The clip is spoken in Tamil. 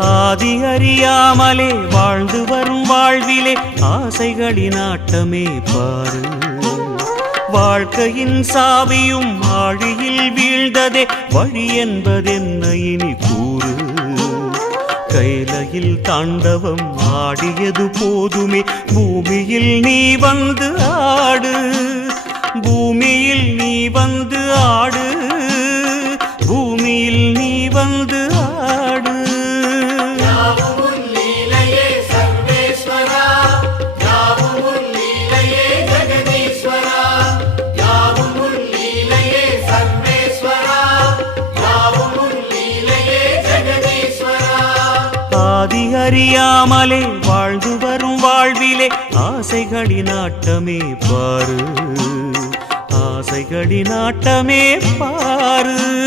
ஆதி அறியாமலே வாழ்ந்து வரும் வாழ்விலே ஆசைகளின் ஆட்டமே பாரு. வாழ்க்கையின் சாவியும் ஆழியில் வீழ்ந்ததே வழி என்பதென்ன இனி கூறு. கைலையில் தாண்டவம் ஆடியது போதுமே பூமியில் நீ வந்து ஆடு. பூமியில் நீ வந்து ஆடு. பூமியில் நீ வந்து ஆடு. ஆதி அறியாமலே வாழ்ந்து வரும் வாழ்விலே ஆசைகளின் ஆட்டமே பாரு. ஆசைகளின் ஆட்டமே பாரு.